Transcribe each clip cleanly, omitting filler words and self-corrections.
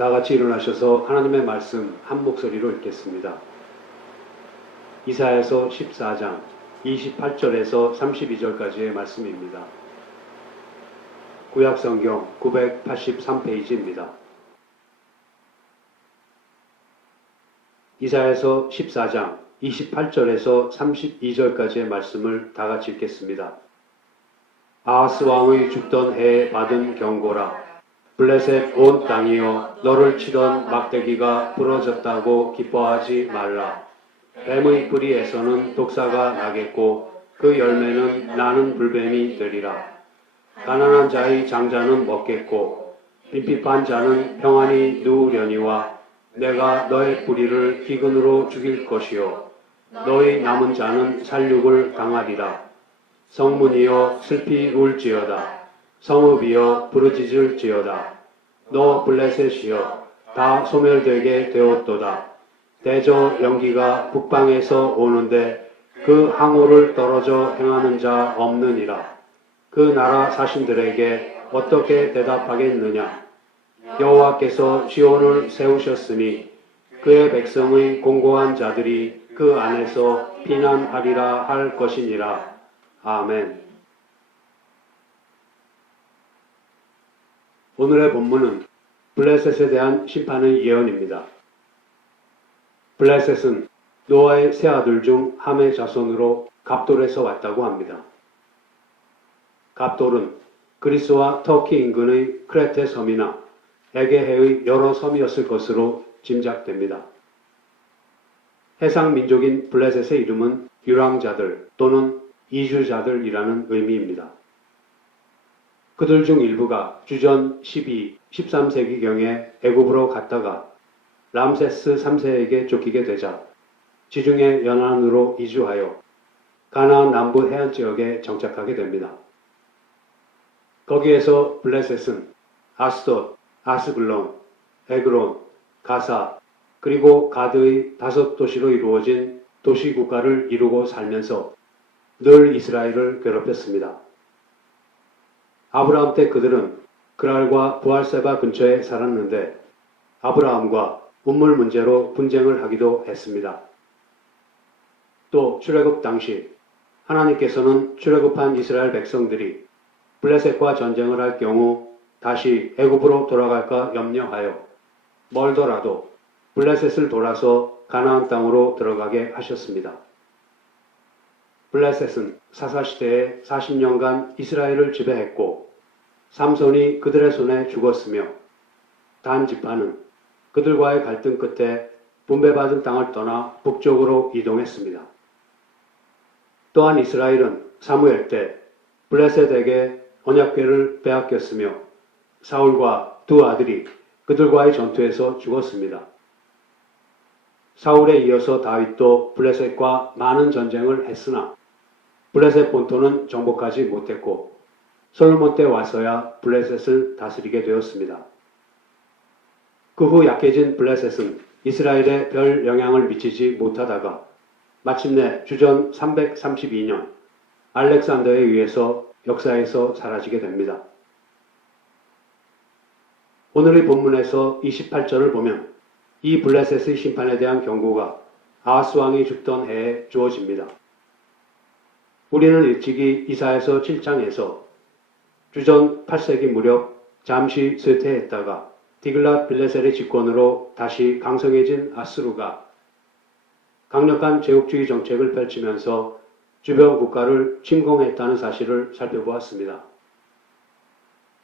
다 같이 일어나셔서 하나님의 말씀 한 목소리로 읽겠습니다. 이사야서 14장 28절에서 32절까지의 말씀입니다. 구약성경 983페이지입니다. 이사야서 14장 28절에서 32절까지의 말씀을 다 같이 읽겠습니다. 아하스 왕의 죽던 해에 받은 경고라. 블레셋 온 땅이여, 너를 치던 막대기가 부러졌다고 기뻐하지 말라. 뱀의 뿌리에서는 독사가 나겠고 그 열매는 나는 불뱀이 되리라. 가난한 자의 장자는 먹겠고 빈핍한 자는 평안히 누우려니와 내가 너의 뿌리를 기근으로 죽일 것이요 너의 남은 자는 살육을 당하리라. 성문이여 슬피 울지어다. 성읍이여 부르짖을지어다. 너 블레셋이여 다 소멸되게 되었도다. 대저 연기가 북방에서 오는데 그 항우를 떨어져 행하는 자 없느니라. 그 나라 사신들에게 어떻게 대답하겠느냐. 여호와께서 시온을 세우셨으니 그의 백성의 공고한 자들이 그 안에서 피난하리라 할 것이니라. 아멘. 오늘의 본문은 블레셋에 대한 심판의 예언입니다. 블레셋은 노아의 세 아들 중 함의 자손으로 갑돌에서 왔다고 합니다. 갑돌은 그리스와 터키 인근의 크레테 섬이나 에게해의 여러 섬이었을 것으로 짐작됩니다. 해상 민족인 블레셋의 이름은 유랑자들 또는 이주자들이라는 의미입니다. 그들 중 일부가 주전 12, 13세기경에 애굽으로 갔다가 람세스 3세에게 쫓기게 되자 지중해 연안으로 이주하여 가나안 남부 해안 지역에 정착하게 됩니다. 거기에서 블레셋은 아스돗, 아스글론, 에그론, 가사, 그리고 가드의 5도시로 이루어진 도시국가를 이루고 살면서 늘 이스라엘을 괴롭혔습니다. 아브라함 때 그들은 그랄과 부알세바 근처에 살았는데 아브라함과 우물 문제로 분쟁을 하기도 했습니다. 또 출애굽 당시 하나님께서는 출애굽한 이스라엘 백성들이 블레셋과 전쟁을 할 경우 다시 애굽으로 돌아갈까 염려하여 멀더라도 블레셋을 돌아서 가나안 땅으로 들어가게 하셨습니다. 블레셋은 사사시대에 40년간 이스라엘을 지배했고 삼손이 그들의 손에 죽었으며 단 지파는 그들과의 갈등 끝에 분배받은 땅을 떠나 북쪽으로 이동했습니다. 또한 이스라엘은 사무엘 때 블레셋에게 언약궤를 빼앗겼으며 사울과 두 아들이 그들과의 전투에서 죽었습니다. 사울에 이어서 다윗도 블레셋과 많은 전쟁을 했으나 블레셋 본토는 정복하지 못했고 솔로몬 때 와서야 블레셋을 다스리게 되었습니다. 그 후 약해진 블레셋은 이스라엘에 별 영향을 미치지 못하다가 마침내 주전 332년 알렉산더에 의해서 역사에서 사라지게 됩니다. 오늘의 본문에서 28절을 보면 이 블레셋의 심판에 대한 경고가 아하스 왕이 죽던 해에 주어집니다. 우리는 일찍이 이사야서 7장에서 주전 8세기 무렵 잠시 쇠퇴했다가 디글랏 빌레셀의 집권으로 다시 강성해진 아수르가 강력한 제국주의 정책을 펼치면서 주변 국가를 침공했다는 사실을 살펴보았습니다.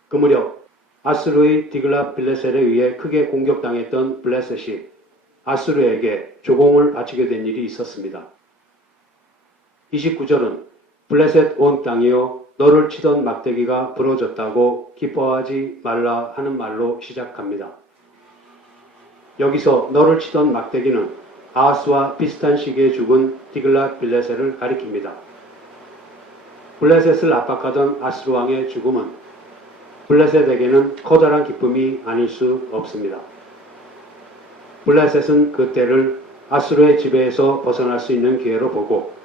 그 무렵 아수르의 디글랏 빌레셀에 의해 크게 공격당했던 블레셋이 아수르에게 조공을 바치게 된 일이 있었습니다. 29절은 블레셋 온 땅이여 너를 치던 막대기가 부러졌다고 기뻐하지 말라 하는 말로 시작합니다. 여기서 너를 치던 막대기는 아하스와 비슷한 시기에 죽은 디글랏 빌레셀을 가리킵니다. 블레셋을 압박하던 아수르 왕의 죽음은 블레셋에게는 커다란 기쁨이 아닐 수 없습니다. 블레셋은 그 때를 아수르의 지배에서 벗어날 수 있는 기회로 보고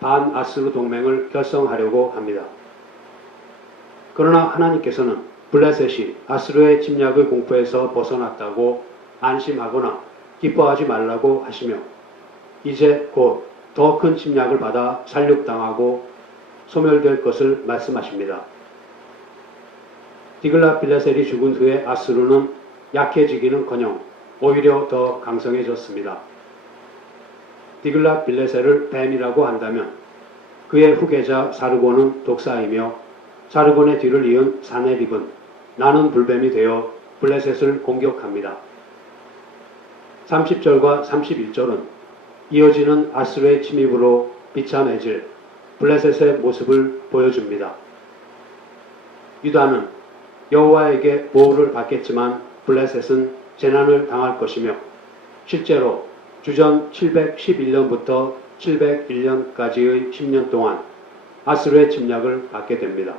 반아수르 동맹을 결성하려고 합니다. 그러나 하나님께서는 블레셋이 아수르의 침략을 공포에서 벗어났다고 안심하거나 기뻐하지 말라고 하시며 이제 곧 더 큰 침략을 받아 살육당하고 소멸될 것을 말씀하십니다. 디글랏빌레셀이 죽은 후에 아수르는 약해지기는커녕 오히려 더 강성해졌습니다. 디글랏빌레셀을 뱀이라고 한다면 그의 후계자 사르곤은 독사이며 사르곤의 뒤를 이은 사네립은 나는 불뱀이 되어 블레셋을 공격합니다. 30절과 31절은 이어지는 아수르의 침입으로 비참해질 블레셋의 모습을 보여줍니다. 유다는 여호와에게 보호를 받겠지만 블레셋은 재난을 당할 것이며 실제로 주전 711년부터 701년까지의 10년 동안 아수르의 침략을 받게 됩니다.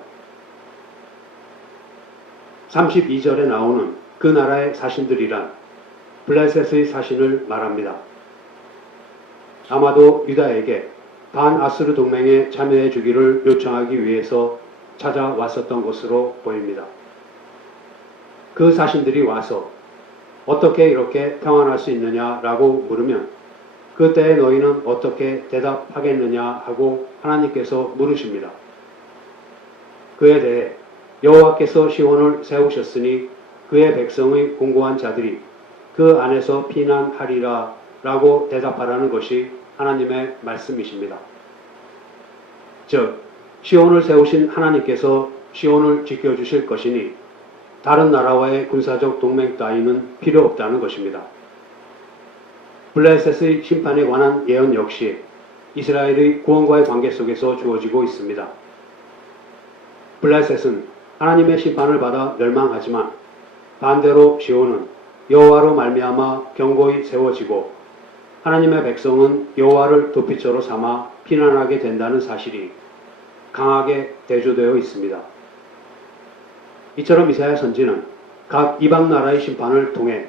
32절에 나오는 그 나라의 사신들이란 블레셋의 사신을 말합니다. 아마도 유다에게 반아수르 동맹에 참여해 주기를 요청하기 위해서 찾아왔었던 것으로 보입니다. 그 사신들이 와서 어떻게 이렇게 평안할 수 있느냐라고 물으면 그때에 너희는 어떻게 대답하겠느냐 하고 하나님께서 물으십니다. 그에 대해 여호와께서 시온을 세우셨으니 그의 백성의 공고한 자들이 그 안에서 피난하리라 라고 대답하라는 것이 하나님의 말씀이십니다. 즉 시온을 세우신 하나님께서 시온을 지켜주실 것이니 다른 나라와의 군사적 동맹 따위는 필요 없다는 것입니다. 블레셋의 심판에 관한 예언 역시 이스라엘의 구원과의 관계 속에서 주어지고 있습니다. 블레셋은 하나님의 심판을 받아 멸망하지만 반대로 시온은 여호와로 말미암아 견고히 세워지고 하나님의 백성은 여호와를 도피처로 삼아 피난하게 된다는 사실이 강하게 대조되어 있습니다. 이처럼 이사야 선지는 각 이방 나라의 심판을 통해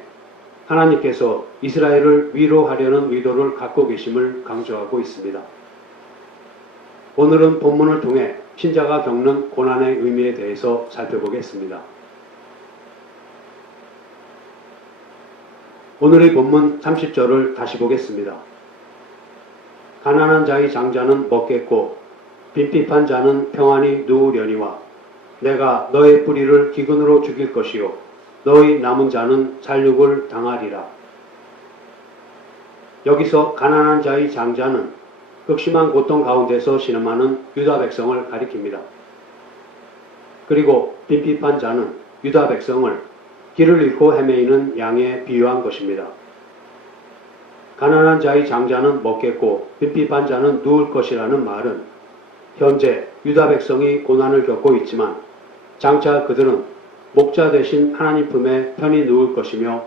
하나님께서 이스라엘을 위로하려는 의도를 갖고 계심을 강조하고 있습니다. 오늘은 본문을 통해 신자가 겪는 고난의 의미에 대해서 살펴보겠습니다. 오늘의 본문 30절을 다시 보겠습니다. 가난한 자의 장자는 먹겠고 빈핍한 자는 평안히 누우려니와 내가 너의 뿌리를 기근으로 죽일 것이요 너희 남은 자는 살육을 당하리라. 여기서 가난한 자의 장자는 극심한 고통 가운데서 신음하는 유다 백성을 가리킵니다. 그리고 빈핍한 자는 유다 백성을 길을 잃고 헤매이는 양에 비유한 것입니다. 가난한 자의 장자는 먹겠고 빈핍한 자는 누울 것이라는 말은 현재 유다 백성이 고난을 겪고 있지만 장차 그들은 목자 되신 하나님 품에 편히 누울 것이며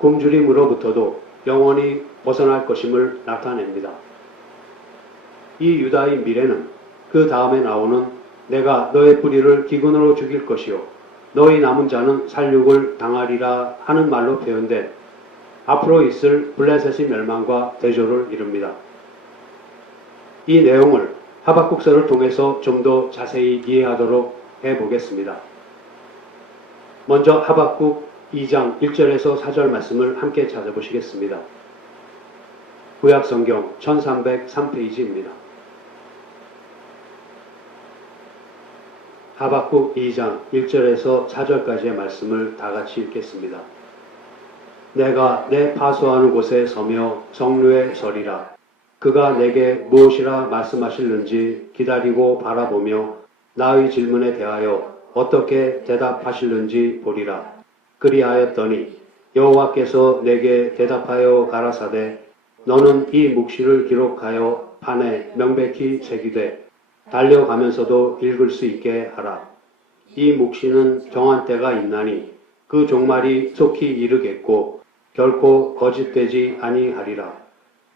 굶주림으로부터도 영원히 벗어날 것임을 나타냅니다. 이 유다의 미래는 그 다음에 나오는 내가 너의 뿌리를 기근으로 죽일 것이요 너희 남은 자는 살육을 당하리라 하는 말로 표현된 앞으로 있을 블레셋의 멸망과 대조를 이룹니다. 이 내용을 하박국서를 통해서 좀 더 자세히 이해하도록 해보겠습니다. 먼저 하박국 2장 1절에서 4절 말씀을 함께 찾아보시겠습니다. 구약성경 1303페이지입니다. 하박국 2장 1절에서 4절까지의 말씀을 다 같이 읽겠습니다. 내가 내 파수하는 곳에 서며 성루에 서리라. 그가 내게 무엇이라 말씀하실는지 기다리고 바라보며 나의 질문에 대하여 어떻게 대답하실는지 보리라. 그리하였더니 여호와께서 내게 대답하여 가라사대 너는 이 묵시를 기록하여 판에 명백히 새기되 달려가면서도 읽을 수 있게 하라. 이 묵시는 정한 때가 있나니 그 종말이 속히 이르겠고 결코 거짓되지 아니하리라.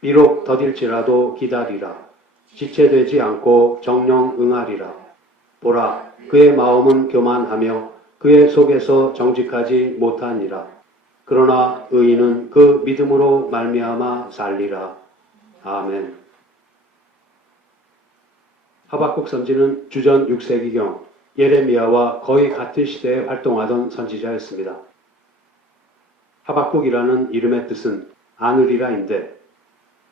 비록 더딜지라도 기다리라. 지체되지 않고 정령 응하리라. 보라, 그의 마음은 교만하며 그의 속에서 정직하지 못하니라. 그러나 의인은 그 믿음으로 말미암아 살리라. 아멘. 하박국 선지는 주전 6세기경 예레미야와 거의 같은 시대에 활동하던 선지자였습니다. 하박국이라는 이름의 뜻은 아느리라인데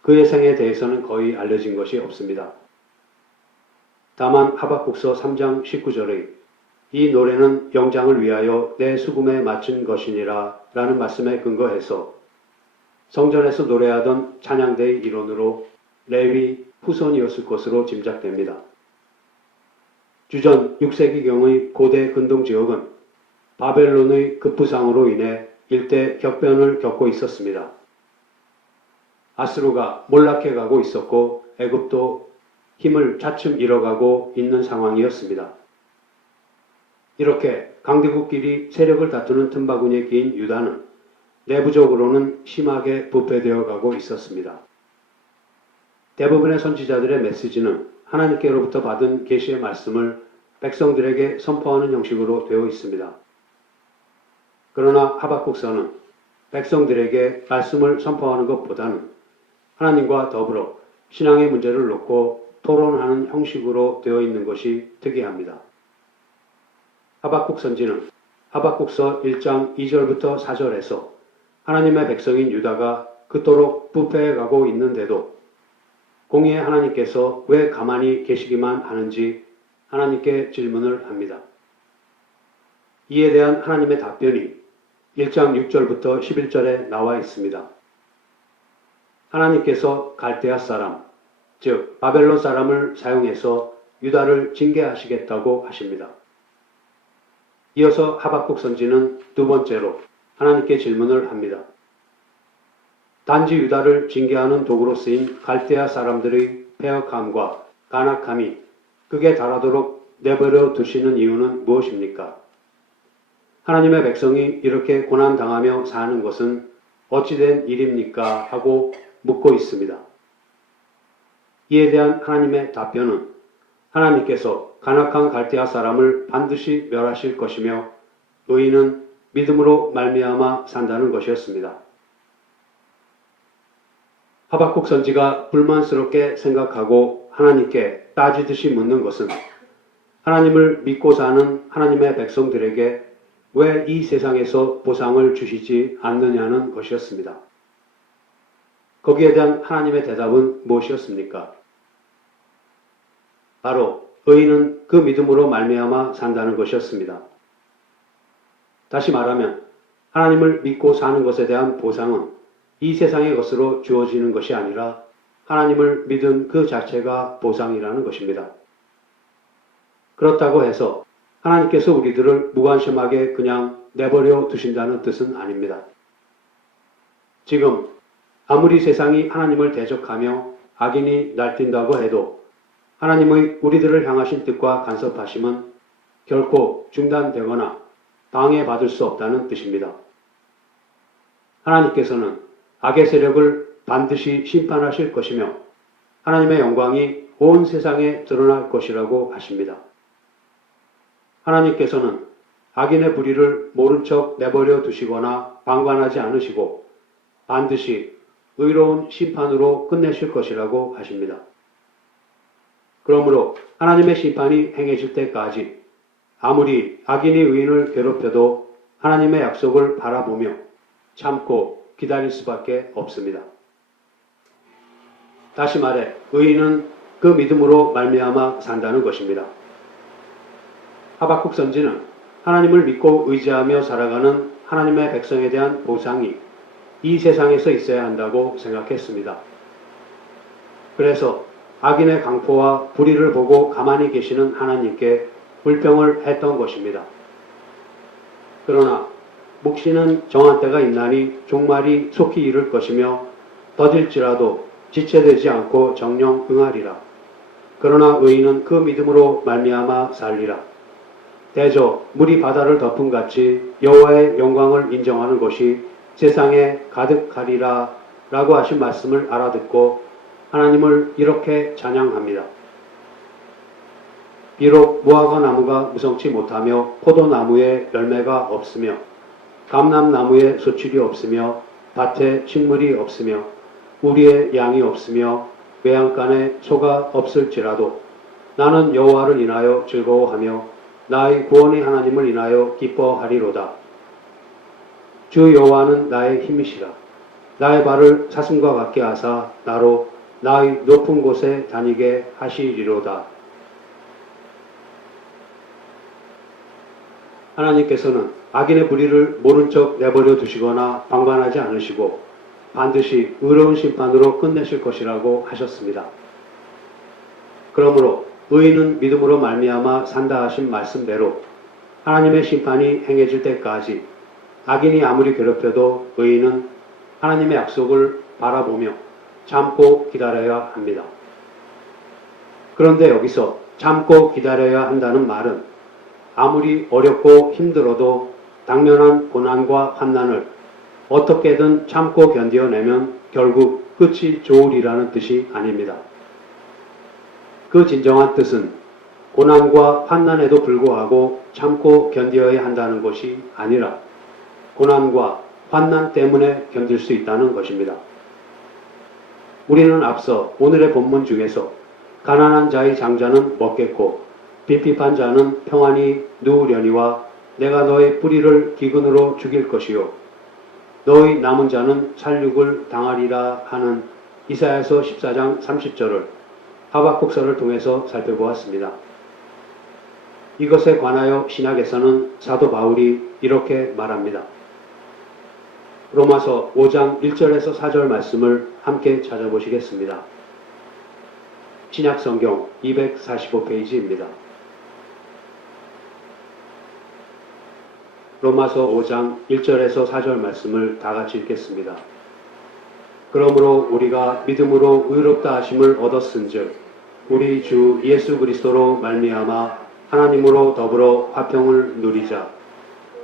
그의 생에 대해서는 거의 알려진 것이 없습니다. 다만 하박국서 3장 19절의 이 노래는 영장을 위하여 내 수금에 맞춘 것이니라 라는 말씀에 근거해서 성전에서 노래하던 찬양대의 일원으로 레위 후손이었을 것으로 짐작됩니다. 주전 6세기경의 고대 근동지역은 바벨론의 급부상으로 인해 일대 격변을 겪고 있었습니다. 아스루가 몰락해가고 있었고 애굽도 힘을 차츰 잃어가고 있는 상황이었습니다. 이렇게 강대국끼리 세력을 다투는 틈바구니에 끼인 유다는 내부적으로는 심하게 부패되어 가고 있었습니다. 대부분의 선지자들의 메시지는 하나님께로부터 받은 계시의 말씀을 백성들에게 선포하는 형식으로 되어 있습니다. 그러나 하박국서는 백성들에게 말씀을 선포하는 것보다는 하나님과 더불어 신앙의 문제를 놓고 토론하는 형식으로 되어 있는 것이 특이합니다. 하박국 선지는 하박국서 1장 2절부터 4절에서 하나님의 백성인 유다가 그토록 부패해가고 있는데도 공의의 하나님께서 왜 가만히 계시기만 하는지 하나님께 질문을 합니다. 이에 대한 하나님의 답변이 1장 6절부터 11절에 나와 있습니다. 하나님께서 갈대아 사람, 즉 바벨론 사람을 사용해서 유다를 징계하시겠다고 하십니다. 이어서 하박국 선지는 두 번째로 하나님께 질문을 합니다. 단지 유다를 징계하는 도구로 쓰인 갈대아 사람들의 패역함과 간악함이 극에 달하도록 내버려 두시는 이유는 무엇입니까? 하나님의 백성이 이렇게 고난당하며 사는 것은 어찌된 일입니까? 하고 묻고 있습니다. 이에 대한 하나님의 답변은 하나님께서 간악한 갈대아 사람을 반드시 멸하실 것이며 의인은 믿음으로 말미암아 산다는 것이었습니다. 하박국 선지가 불만스럽게 생각하고 하나님께 따지듯이 묻는 것은 하나님을 믿고 사는 하나님의 백성들에게 왜 이 세상에서 보상을 주시지 않느냐는 것이었습니다. 거기에 대한 하나님의 대답은 무엇이었습니까? 바로 의인은 그 믿음으로 말미암아 산다는 것이었습니다. 다시 말하면 하나님을 믿고 사는 것에 대한 보상은 이 세상의 것으로 주어지는 것이 아니라 하나님을 믿은 그 자체가 보상이라는 것입니다. 그렇다고 해서 하나님께서 우리들을 무관심하게 그냥 내버려 두신다는 뜻은 아닙니다. 지금 아무리 세상이 하나님을 대적하며 악인이 날뛴다고 해도 하나님의 우리들을 향하신 뜻과 간섭하심은 결코 중단되거나 방해받을 수 없다는 뜻입니다. 하나님께서는 악의 세력을 반드시 심판하실 것이며 하나님의 영광이 온 세상에 드러날 것이라고 하십니다. 하나님께서는 악인의 불의를 모른 척 내버려 두시거나 방관하지 않으시고 반드시 의로운 심판으로 끝내실 것이라고 하십니다. 그러므로 하나님의 심판이 행해질 때까지 아무리 악인이 의인을 괴롭혀도 하나님의 약속을 바라보며 참고 기다릴 수밖에 없습니다. 다시 말해 의인은 그 믿음으로 말미암아 산다는 것입니다. 하박국 선지는 하나님을 믿고 의지하며 살아가는 하나님의 백성에 대한 보상이 이 세상에서 있어야 한다고 생각했습니다. 그래서 악인의 강포와 불의를 보고 가만히 계시는 하나님께 불평을 했던 것입니다. 그러나 묵시는 정한 때가 있나니 종말이 속히 이를 것이며 더딜지라도 지체되지 않고 정령 응하리라. 그러나 의인은 그 믿음으로 말미암아 살리라. 대저 물이 바다를 덮은 같이 여호와의 영광을 인정하는 것이 세상에 가득하리라 라고 하신 말씀을 알아듣고 하나님을 이렇게 찬양합니다. 비록 무화과 나무가 무성치 못하며 포도나무에 열매가 없으며 감람나무에 소출이 없으며 밭에 식물이 없으며 우리의 양이 없으며 외양간에 소가 없을지라도 나는 여호와를 인하여 즐거워하며 나의 구원의 하나님을 인하여 기뻐하리로다. 주 여호와는 나의 힘이시라. 나의 발을 사슴과 같게 하사 나로 나의 높은 곳에 다니게 하시리로다. 하나님께서는 악인의 불의를 모른 척 내버려 두시거나 방관하지 않으시고 반드시 의로운 심판으로 끝내실 것이라고 하셨습니다. 그러므로 의인은 믿음으로 말미암아 산다 하신 말씀대로 하나님의 심판이 행해질 때까지 악인이 아무리 괴롭혀도 의인은 하나님의 약속을 바라보며 참고 기다려야 합니다. 그런데 여기서 참고 기다려야 한다는 말은 아무리 어렵고 힘들어도 당면한 고난과 환난을 어떻게든 참고 견뎌내면 결국 끝이 좋으리라는 뜻이 아닙니다. 그 진정한 뜻은 고난과 환난에도 불구하고 참고 견뎌야 한다는 것이 아니라 고난과 환난 때문에 견딜 수 있다는 것입니다. 우리는 앞서 오늘의 본문 중에서 가난한 자의 장자는 먹겠고 빈핍한 자는 평안히 누우려니와 내가 너의 뿌리를 기근으로 죽일 것이요 너의 남은 자는 살육을 당하리라 하는 이사야서 14장 30절을 하박국서를 통해서 살펴보았습니다. 이것에 관하여 신약에서는 사도 바울이 이렇게 말합니다. 로마서 5장 1절에서 4절 말씀을 함께 찾아보시겠습니다. 신약성경 245페이지입니다. 로마서 5장 1절에서 4절 말씀을 다 같이 읽겠습니다. 그러므로 우리가 믿음으로 의롭다 하심을 얻었은즉 우리 주 예수 그리스도로 말미암아 하나님으로 더불어 화평을 누리자.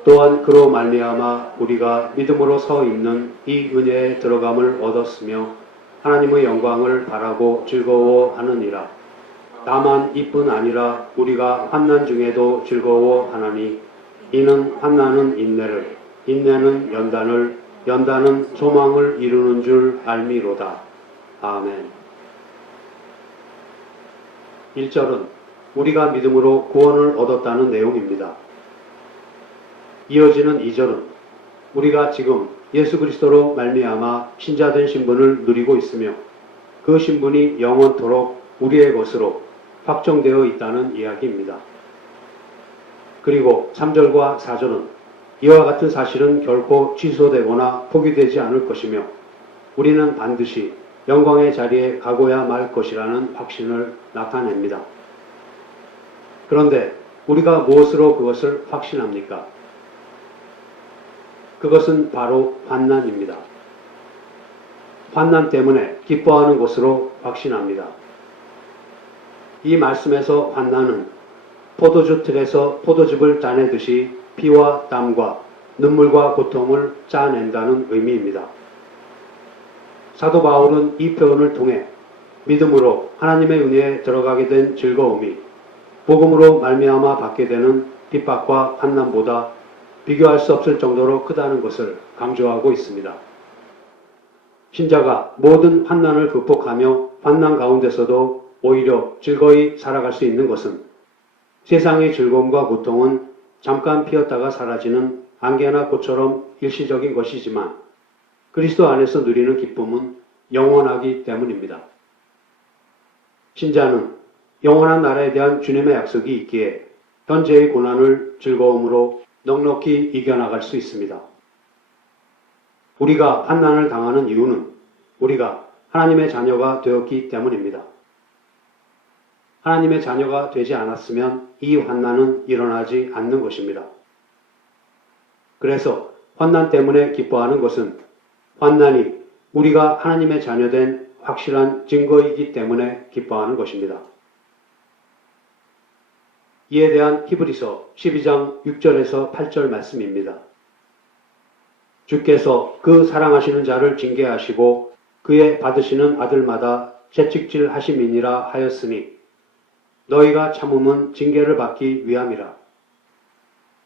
또한 그로 말미암아 우리가 믿음으로 서 있는 이 은혜에 들어감을 얻었으며 하나님의 영광을 바라고 즐거워하느니라. 다만 이뿐 아니라 우리가 환난 중에도 즐거워하나니 이는 환난은 인내를, 인내는 연단을, 연단은 소망을 이루는 줄 알미로다. 아멘. 1절은 우리가 믿음으로 구원을 얻었다는 내용입니다. 이어지는 2절은 우리가 지금 예수 그리스도로 말미암아 신자된 신분을 누리고 있으며 그 신분이 영원토록 우리의 것으로 확정되어 있다는 이야기입니다. 그리고 3절과 4절은 이와 같은 사실은 결코 취소되거나 포기되지 않을 것이며 우리는 반드시 영광의 자리에 가고야 말 것이라는 확신을 나타냅니다. 그런데 우리가 무엇으로 그것을 확신합니까? 그것은 바로 환난입니다. 환난 때문에 기뻐하는 것으로 확신합니다. 이 말씀에서 환난은 포도주 틀에서 포도즙을 짜내듯이 피와 땀과 눈물과 고통을 짜낸다는 의미입니다. 사도 바울은 이 표현을 통해 믿음으로 하나님의 은혜에 들어가게 된 즐거움이 복음으로 말미암아 받게 되는 핍박과 환난보다 비교할 수 없을 정도로 크다는 것을 강조하고 있습니다. 신자가 모든 환난을 극복하며 환난 가운데서도 오히려 즐거이 살아갈 수 있는 것은 세상의 즐거움과 고통은 잠깐 피었다가 사라지는 안개나 꽃처럼 일시적인 것이지만 그리스도 안에서 누리는 기쁨은 영원하기 때문입니다. 신자는 영원한 나라에 대한 주님의 약속이 있기에 현재의 고난을 즐거움으로 넉넉히 이겨나갈 수 있습니다. 우리가 환난을 당하는 이유는 우리가 하나님의 자녀가 되었기 때문입니다. 하나님의 자녀가 되지 않았으면 이 환난은 일어나지 않는 것입니다. 그래서 환난 때문에 기뻐하는 것은 환난이 우리가 하나님의 자녀된 확실한 증거이기 때문에 기뻐하는 것입니다. 이에 대한 히브리서 12장 6절에서 8절 말씀입니다. 주께서 그 사랑하시는 자를 징계하시고 그의 받으시는 아들마다 채찍질 하심이니라 하였으니 너희가 참음은 징계를 받기 위함이라.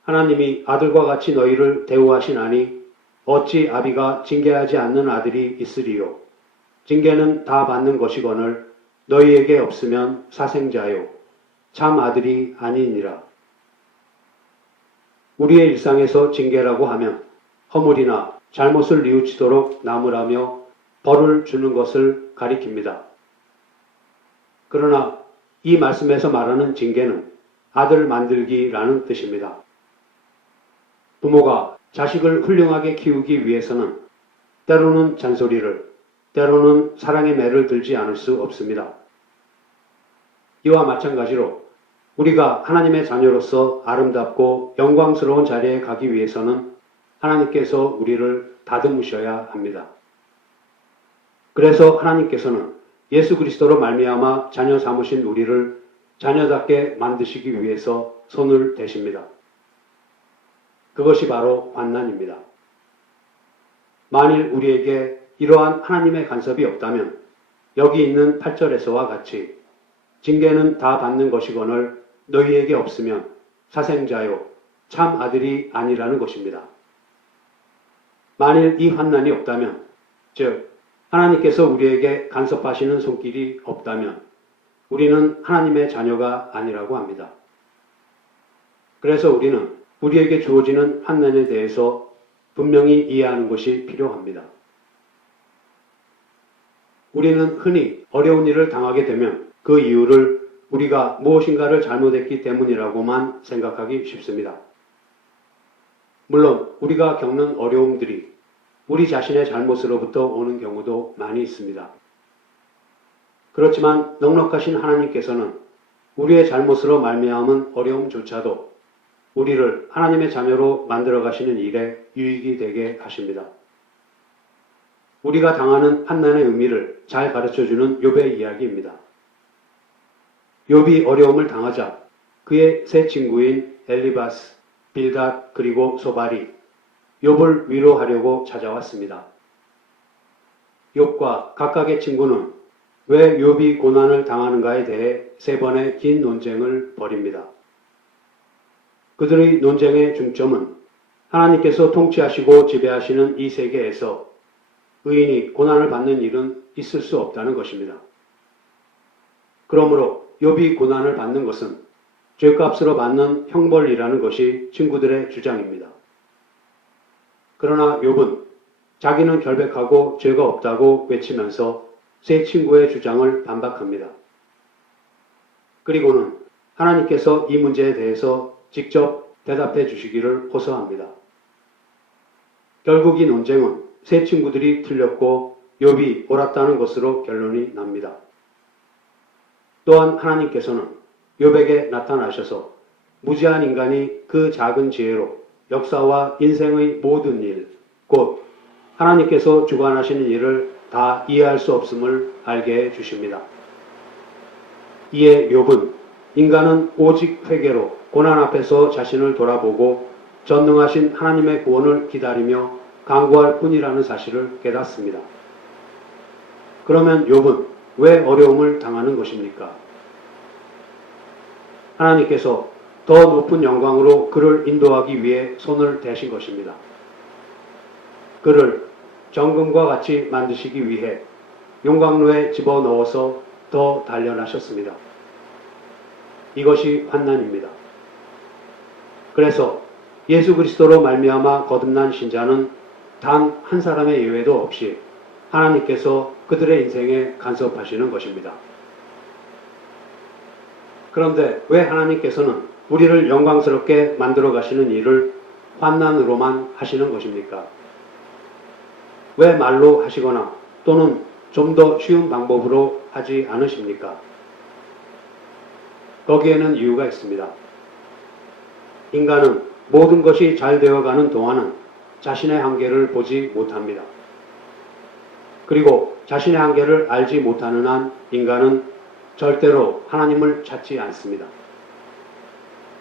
하나님이 아들과 같이 너희를 대우하시나니 어찌 아비가 징계하지 않는 아들이 있으리요. 징계는 다 받는 것이거늘 너희에게 없으면 사생자요 참 아들이 아니니라. 우리의 일상에서 징계라고 하면 허물이나 잘못을 뉘우치도록 나무라며 벌을 주는 것을 가리킵니다. 그러나 이 말씀에서 말하는 징계는 아들 만들기라는 뜻입니다. 부모가 자식을 훌륭하게 키우기 위해서는 때로는 잔소리를, 때로는 사랑의 매를 들지 않을 수 없습니다. 이와 마찬가지로 우리가 하나님의 자녀로서 아름답고 영광스러운 자리에 가기 위해서는 하나님께서 우리를 다듬으셔야 합니다. 그래서 하나님께서는 예수 그리스도로 말미암아 자녀 삼으신 우리를 자녀답게 만드시기 위해서 손을 대십니다. 그것이 바로 환난입니다. 만일 우리에게 이러한 하나님의 간섭이 없다면 여기 있는 8절에서와 같이 징계는 다 받는 것이거늘 너희에게 없으면 사생자요 참 아들이 아니라는 것입니다. 만일 이 환난이 없다면, 즉 하나님께서 우리에게 간섭하시는 손길이 없다면 우리는 하나님의 자녀가 아니라고 합니다. 그래서 우리는 우리에게 주어지는 환난에 대해서 분명히 이해하는 것이 필요합니다. 우리는 흔히 어려운 일을 당하게 되면 그 이유를 우리가 무엇인가를 잘못했기 때문이라고만 생각하기 쉽습니다. 물론 우리가 겪는 어려움들이 우리 자신의 잘못으로부터 오는 경우도 많이 있습니다. 그렇지만 넉넉하신 하나님께서는 우리의 잘못으로 말미암은 어려움조차도 우리를 하나님의 자녀로 만들어 가시는 일에 유익이 되게 하십니다. 우리가 당하는 환난의 의미를 잘 가르쳐주는 욥의 이야기입니다. 욥이 어려움을 당하자 그의 세 친구인 엘리바스, 빌닷 그리고 소발이 욥을 위로하려고 찾아왔습니다. 욥과 각각의 친구는 왜 욥이 고난을 당하는가에 대해 세 번의 긴 논쟁을 벌입니다. 그들의 논쟁의 중점은 하나님께서 통치하시고 지배하시는 이 세계에서 의인이 고난을 받는 일은 있을 수 없다는 것입니다. 그러므로 욥이 고난을 받는 것은 죄값으로 받는 형벌이라는 것이 친구들의 주장입니다. 그러나 욥은 자기는 결백하고 죄가 없다고 외치면서 세 친구의 주장을 반박합니다. 그리고는 하나님께서 이 문제에 대해서 직접 대답해 주시기를 호소합니다. 결국 이 논쟁은 세 친구들이 틀렸고 욥이 옳았다는 것으로 결론이 납니다. 또한 하나님께서는 욥에게 나타나셔서 무지한 인간이 그 작은 지혜로 역사와 인생의 모든 일, 곧 하나님께서 주관하시는 일을 다 이해할 수 없음을 알게 해 주십니다. 이에 욥은 인간은 오직 회개로 고난 앞에서 자신을 돌아보고 전능하신 하나님의 구원을 기다리며 간구할 뿐이라는 사실을 깨닫습니다. 그러면 욥은 왜 어려움을 당하는 것입니까? 하나님께서 더 높은 영광으로 그를 인도하기 위해 손을 대신 것입니다. 그를 정금과 같이 만드시기 위해 용광로에 집어넣어서 더 단련하셨습니다. 이것이 환난입니다. 그래서 예수 그리스도로 말미암아 거듭난 신자는 단 한 사람의 예외도 없이 하나님께서 그들의 인생에 간섭하시는 것입니다. 그런데 왜 하나님께서는 우리를 영광스럽게 만들어 가시는 일을 환난으로만 하시는 것입니까? 왜 말로 하시거나 또는 좀 더 쉬운 방법으로 하지 않으십니까? 거기에는 이유가 있습니다. 인간은 모든 것이 잘 되어가는 동안은 자신의 한계를 보지 못합니다. 그리고 자신의 한계를 알지 못하는 한 인간은 절대로 하나님을 찾지 않습니다.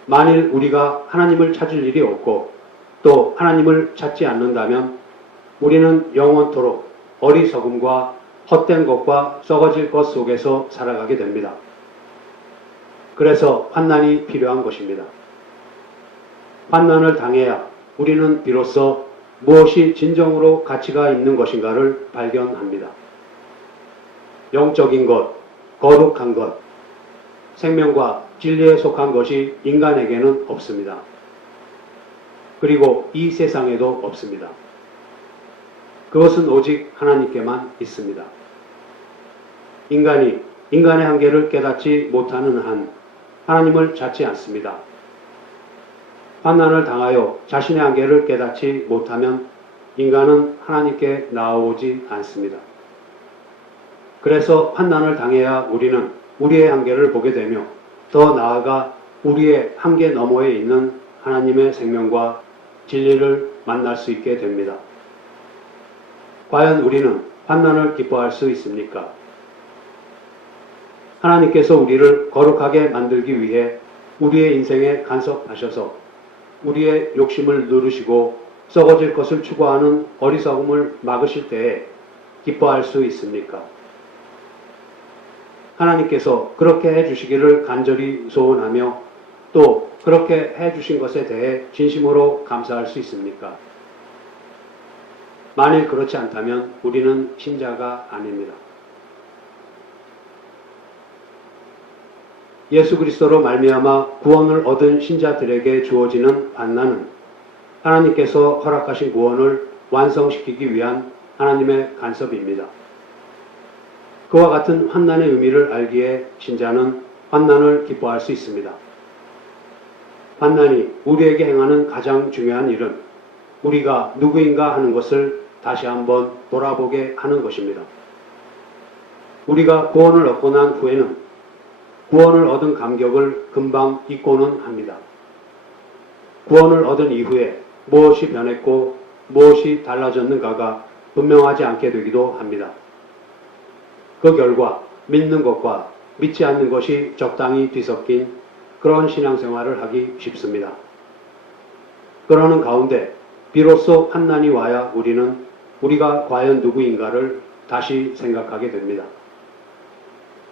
만일 우리가 하나님을 찾을 일이 없고 또 하나님을 찾지 않는다면 우리는 영원토록 어리석음과 헛된 것과 썩어질 것 속에서 살아가게 됩니다. 그래서 환난이 필요한 것입니다. 환난을 당해야 우리는 비로소 무엇이 진정으로 가치가 있는 것인가를 발견합니다. 영적인 것, 거룩한 것, 생명과 진리에 속한 것이 인간에게는 없습니다. 그리고 이 세상에도 없습니다. 그것은 오직 하나님께만 있습니다. 인간이 인간의 한계를 깨닫지 못하는 한 하나님을 찾지 않습니다. 환난을 당하여 자신의 한계를 깨닫지 못하면 인간은 하나님께 나아오지 않습니다. 그래서 환난을 당해야 우리는 우리의 한계를 보게 되며 더 나아가 우리의 한계 너머에 있는 하나님의 생명과 진리를 만날 수 있게 됩니다. 과연 우리는 환난을 기뻐할 수 있습니까? 하나님께서 우리를 거룩하게 만들기 위해 우리의 인생에 간섭하셔서 우리의 욕심을 누르시고 썩어질 것을 추구하는 어리석음을 막으실 때에 기뻐할 수 있습니까? 하나님께서 그렇게 해주시기를 간절히 소원하며 또 그렇게 해주신 것에 대해 진심으로 감사할 수 있습니까? 만일 그렇지 않다면 우리는 신자가 아닙니다. 예수 그리스도로 말미암아 구원을 얻은 신자들에게 주어지는 환난은 하나님께서 허락하신 구원을 완성시키기 위한 하나님의 간섭입니다. 그와 같은 환난의 의미를 알기에 신자는 환난을 기뻐할 수 있습니다. 환난이 우리에게 행하는 가장 중요한 일은 우리가 누구인가 하는 것을 다시 한번 돌아보게 하는 것입니다. 우리가 구원을 얻고 난 후에는 구원을 얻은 감격을 금방 잊고는 합니다. 구원을 얻은 이후에 무엇이 변했고 무엇이 달라졌는가가 분명하지 않게 되기도 합니다. 그 결과 믿는 것과 믿지 않는 것이 적당히 뒤섞인 그런 신앙생활을 하기 쉽습니다. 그러는 가운데 비로소 환난이 와야 우리는 우리가 과연 누구인가를 다시 생각하게 됩니다.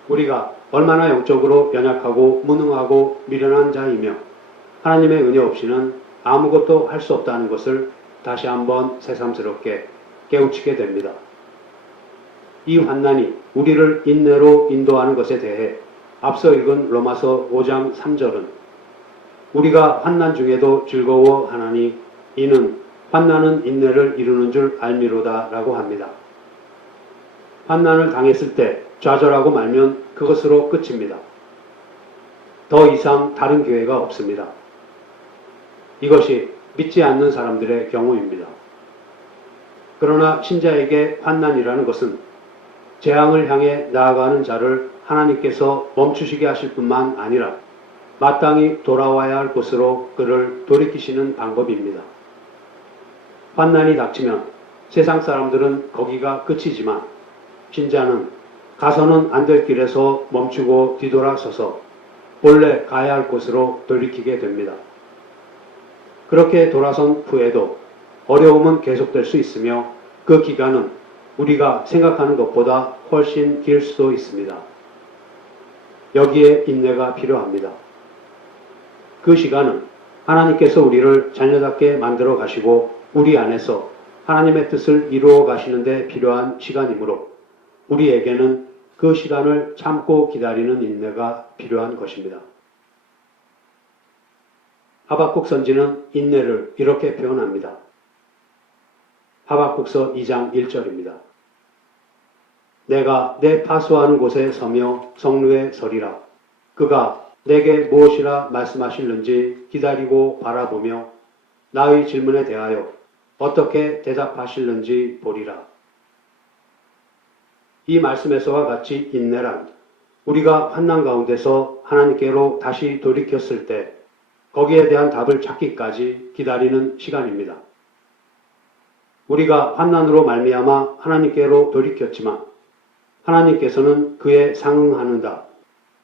우리가 얼마나 영적으로 연약하고 무능하고 미련한 자이며 하나님의 은혜 없이는 아무것도 할 수 없다는 것을 다시 한번 새삼스럽게 깨우치게 됩니다. 이 환난이 우리를 인내로 인도하는 것에 대해 앞서 읽은 로마서 5장 3절은 우리가 환난 중에도 즐거워하나니 이는 환난은 인내를 이루는 줄 알미로다 라고 합니다. 환난을 당했을 때 좌절하고 말면 그것으로 끝입니다. 더 이상 다른 기회가 없습니다. 이것이 믿지 않는 사람들의 경우입니다. 그러나 신자에게 환난이라는 것은 재앙을 향해 나아가는 자를 하나님께서 멈추시게 하실 뿐만 아니라 마땅히 돌아와야 할 곳으로 그를 돌이키시는 방법입니다. 환난이 닥치면 세상 사람들은 거기가 끝이지만 신자는 가서는 안 될 길에서 멈추고 뒤돌아서서 본래 가야 할 곳으로 돌이키게 됩니다. 그렇게 돌아선 후에도 어려움은 계속될 수 있으며 그 기간은 우리가 생각하는 것보다 훨씬 길 수도 있습니다. 여기에 인내가 필요합니다. 그 시간은 하나님께서 우리를 자녀답게 만들어 가시고 우리 안에서 하나님의 뜻을 이루어 가시는 데 필요한 시간이므로 우리에게는 그 시간을 참고 기다리는 인내가 필요한 것입니다. 하박국 선지는 인내를 이렇게 표현합니다. 하박국서 2장 1절입니다. 내가 내 파수하는 곳에 서며 성루에 서리라. 그가 내게 무엇이라 말씀하실는지 기다리고 바라보며 나의 질문에 대하여 어떻게 대답하실는지 보리라. 이 말씀에서와 같이 인내란 우리가 환난 가운데서 하나님께로 다시 돌이켰을 때 거기에 대한 답을 찾기까지 기다리는 시간입니다. 우리가 환난으로 말미암아 하나님께로 돌이켰지만 하나님께서는 그에 상응하는다.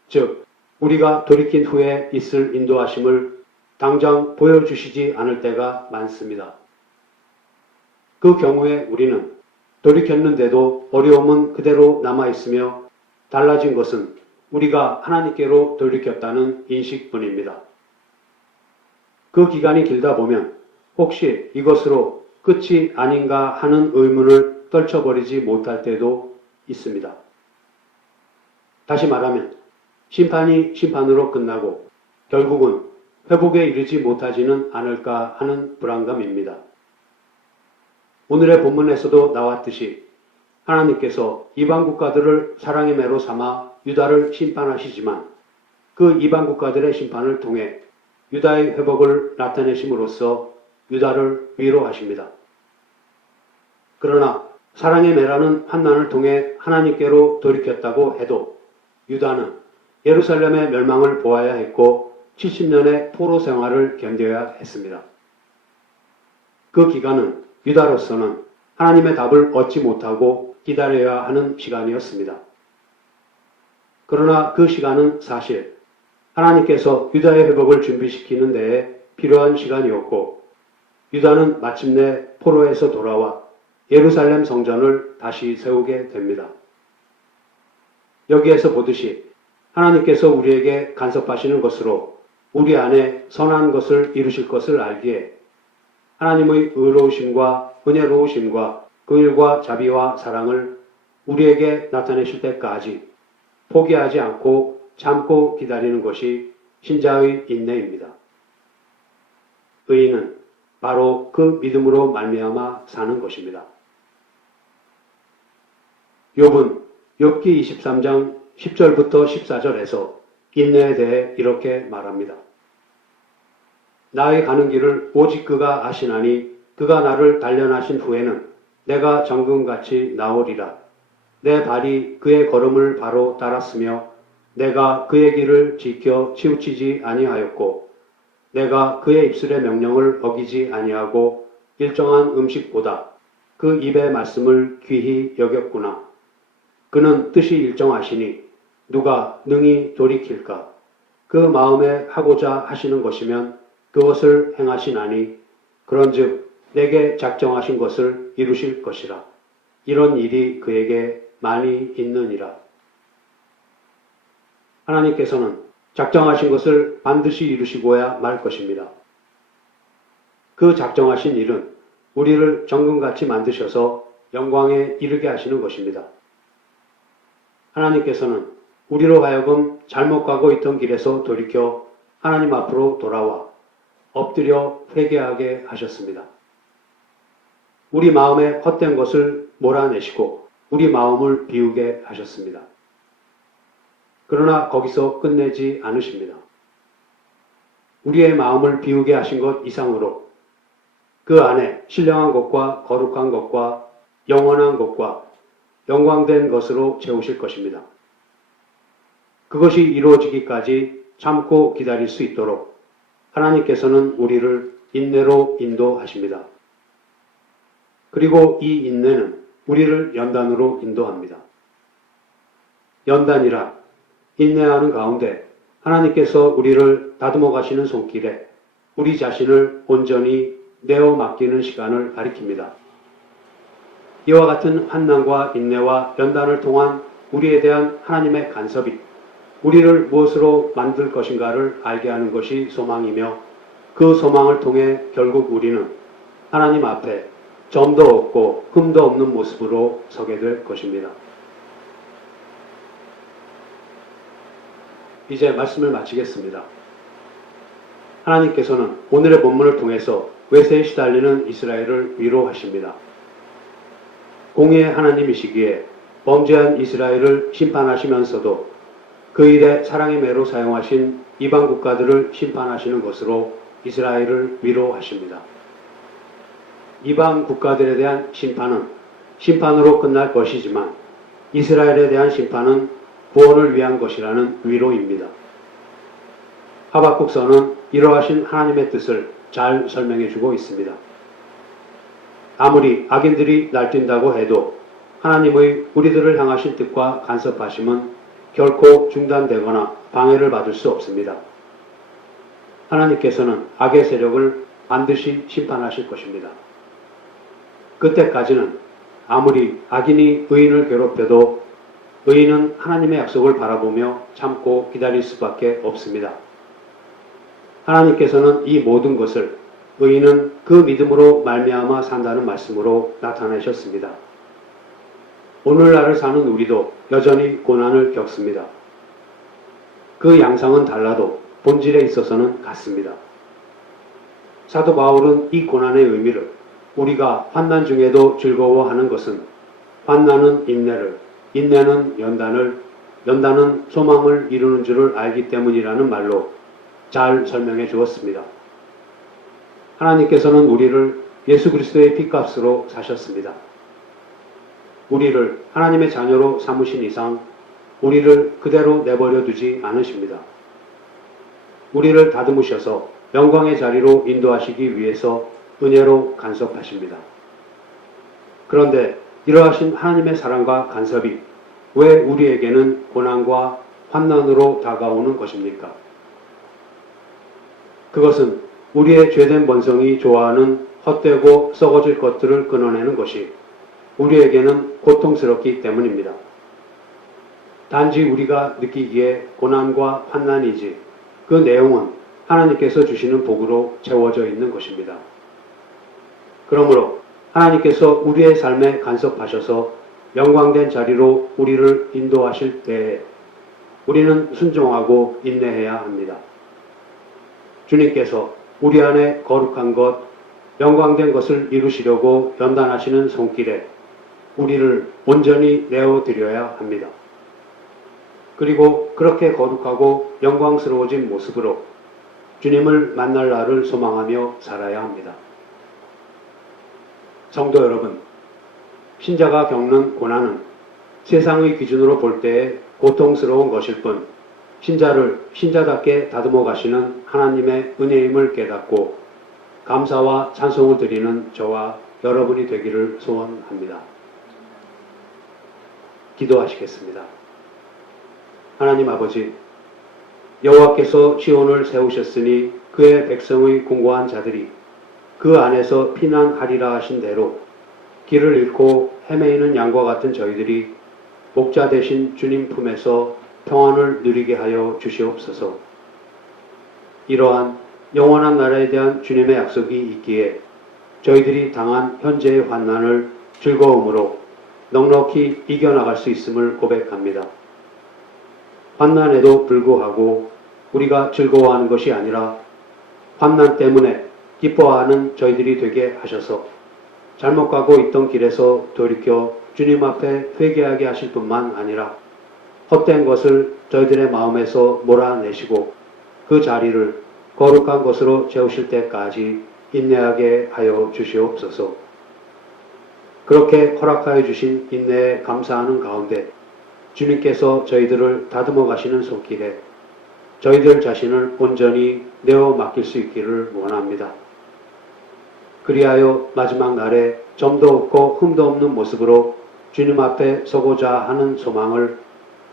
즉 우리가 돌이킨 후에 있을 인도하심을 당장 보여주시지 않을 때가 많습니다. 그 경우에 우리는 돌이켰는데도 어려움은 그대로 남아있으며 달라진 것은 우리가 하나님께로 돌이켰다는 인식뿐입니다. 그 기간이 길다 보면 혹시 이것으로 끝이 아닌가 하는 의문을 떨쳐버리지 못할 때도 있습니다. 다시 말하면 심판이 심판으로 끝나고 결국은 회복에 이르지 못하지는 않을까 하는 불안감입니다. 오늘의 본문에서도 나왔듯이 하나님께서 이방 국가들을 사랑의 매로 삼아 유다를 심판하시지만 그 이방 국가들의 심판을 통해 유다의 회복을 나타내심으로써 유다를 위로하십니다. 그러나 사랑의 매라는 환난을 통해 하나님께로 돌이켰다고 해도 유다는 예루살렘의 멸망을 보아야 했고 70년의 포로 생활을 견뎌야 했습니다. 그 기간은 유다로서는 하나님의 답을 얻지 못하고 기다려야 하는 시간이었습니다. 그러나 그 시간은 사실 하나님께서 유다의 회복을 준비시키는 데에 필요한 시간이었고 유다는 마침내 포로에서 돌아와 예루살렘 성전을 다시 세우게 됩니다. 여기에서 보듯이 하나님께서 우리에게 간섭하시는 것으로 우리 안에 선한 것을 이루실 것을 알기에 하나님의 의로우심과 은혜로우심과 긍휼과 자비와 사랑을 우리에게 나타내실 때까지 포기하지 않고 참고 기다리는 것이 신자의 인내입니다. 의인은 바로 그 믿음으로 말미암아 사는 것입니다. 욥은 욥기 23장 10절부터 14절에서 인내에 대해 이렇게 말합니다. 나의 가는 길을 오직 그가 아시나니 그가 나를 단련하신 후에는 내가 정금같이 나오리라. 내 발이 그의 걸음을 바로 따랐으며 내가 그의 길을 지켜 치우치지 아니하였고 내가 그의 입술의 명령을 어기지 아니하고 일정한 음식보다 그 입의 말씀을 귀히 여겼구나. 그는 뜻이 일정하시니 누가 능히 돌이킬까? 그 마음에 하고자 하시는 것이면 그것을 행하시나니 그런즉 내게 작정하신 것을 이루실 것이라. 이런 일이 그에게 많이 있느니라. 하나님께서는 작정하신 것을 반드시 이루시고야 말 것입니다. 그 작정하신 일은 우리를 정금같이 만드셔서 영광에 이르게 하시는 것입니다. 하나님께서는 우리로 하여금 잘못 가고 있던 길에서 돌이켜 하나님 앞으로 돌아와 엎드려 회개하게 하셨습니다. 우리 마음에 헛된 것을 몰아내시고 우리 마음을 비우게 하셨습니다. 그러나 거기서 끝내지 않으십니다. 우리의 마음을 비우게 하신 것 이상으로 그 안에 신령한 것과 거룩한 것과 영원한 것과 영광된 것으로 채우실 것입니다. 그것이 이루어지기까지 참고 기다릴 수 있도록 하나님께서는 우리를 인내로 인도하십니다. 그리고 이 인내는 우리를 연단으로 인도합니다. 연단이라 인내하는 가운데 하나님께서 우리를 다듬어 가시는 손길에 우리 자신을 온전히 내어 맡기는 시간을 가리킵니다. 이와 같은 환난과 인내와 연단을 통한 우리에 대한 하나님의 간섭이 우리를 무엇으로 만들 것인가를 알게 하는 것이 소망이며 그 소망을 통해 결국 우리는 하나님 앞에 점도 없고 흠도 없는 모습으로 서게 될 것입니다. 이제 말씀을 마치겠습니다. 하나님께서는 오늘의 본문을 통해서 외세에 시달리는 이스라엘을 위로하십니다. 공의의 하나님이시기에 범죄한 이스라엘을 심판하시면서도 그 일에 사랑의 매로 사용하신 이방 국가들을 심판하시는 것으로 이스라엘을 위로하십니다. 이방 국가들에 대한 심판은 심판으로 끝날 것이지만 이스라엘에 대한 심판은 구원을 위한 것이라는 위로입니다. 하박국서는 이러하신 하나님의 뜻을 잘 설명해주고 있습니다. 아무리 악인들이 날뛴다고 해도 하나님의 우리들을 향하신 뜻과 간섭하심은 결코 중단되거나 방해를 받을 수 없습니다. 하나님께서는 악의 세력을 반드시 심판하실 것입니다. 그때까지는 아무리 악인이 의인을 괴롭혀도 의인은 하나님의 약속을 바라보며 참고 기다릴 수밖에 없습니다. 하나님께서는 이 모든 것을 의인은 그 믿음으로 말미암아 산다는 말씀으로 나타내셨습니다. 오늘날을 사는 우리도 여전히 고난을 겪습니다. 그 양상은 달라도 본질에 있어서는 같습니다. 사도 바울은 이 고난의 의미를 우리가 환난 중에도 즐거워하는 것은 환난은 인내를, 인내는 연단을, 연단은 소망을 이루는 줄을 알기 때문이라는 말로 잘 설명해 주었습니다. 하나님께서는 우리를 예수 그리스도의 피값으로 사셨습니다. 우리를 하나님의 자녀로 삼으신 이상 우리를 그대로 내버려 두지 않으십니다. 우리를 다듬으셔서 영광의 자리로 인도하시기 위해서 은혜로 간섭하십니다. 그런데 이러하신 하나님의 사랑과 간섭이 왜 우리에게는 고난과 환난으로 다가오는 것입니까? 그것은 우리의 죄된 본성이 좋아하는 헛되고 썩어질 것들을 끊어내는 것이 우리에게는 고통스럽기 때문입니다. 단지 우리가 느끼기에 고난과 환난이지 그 내용은 하나님께서 주시는 복으로 채워져 있는 것입니다. 그러므로 하나님께서 우리의 삶에 간섭하셔서 영광된 자리로 우리를 인도하실 때에 우리는 순종하고 인내해야 합니다. 주님께서 우리 안에 거룩한 것, 영광된 것을 이루시려고 연단하시는 손길에 우리를 온전히 내어드려야 합니다. 그리고 그렇게 거룩하고 영광스러워진 모습으로 주님을 만날 날을 소망하며 살아야 합니다. 성도 여러분, 신자가 겪는 고난은 세상의 기준으로 볼 때에 고통스러운 것일 뿐 신자를 신자답게 다듬어 가시는 하나님의 은혜임을 깨닫고 감사와 찬송을 드리는 저와 여러분이 되기를 소원합니다. 기도하시겠습니다. 하나님 아버지, 여호와께서 시온을 세우셨으니 그의 백성의 공고한 자들이 그 안에서 피난하리라 하신 대로 길을 잃고 헤매이는 양과 같은 저희들이 목자 되신 주님 품에서 평안을 누리게 하여 주시옵소서. 이러한 영원한 나라에 대한 주님의 약속이 있기에 저희들이 당한 현재의 환난을 즐거움으로 넉넉히 이겨나갈 수 있음을 고백합니다. 환난에도 불구하고 우리가 즐거워하는 것이 아니라 환난 때문에 기뻐하는 저희들이 되게 하셔서 잘못 가고 있던 길에서 돌이켜 주님 앞에 회개하게 하실 뿐만 아니라 헛된 것을 저희들의 마음에서 몰아내시고 그 자리를 거룩한 것으로 채우실 때까지 인내하게 하여 주시옵소서. 그렇게 허락하여 주신 인내에 감사하는 가운데 주님께서 저희들을 다듬어 가시는 손길에 저희들 자신을 온전히 내어 맡길 수 있기를 원합니다. 그리하여 마지막 날에 점도 없고 흠도 없는 모습으로 주님 앞에 서고자 하는 소망을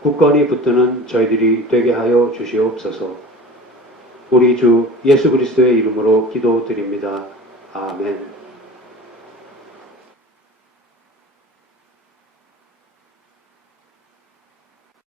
굳건히 붙드는 저희들이 되게 하여 주시옵소서. 우리 주 예수 그리스도의 이름으로 기도드립니다. 아멘.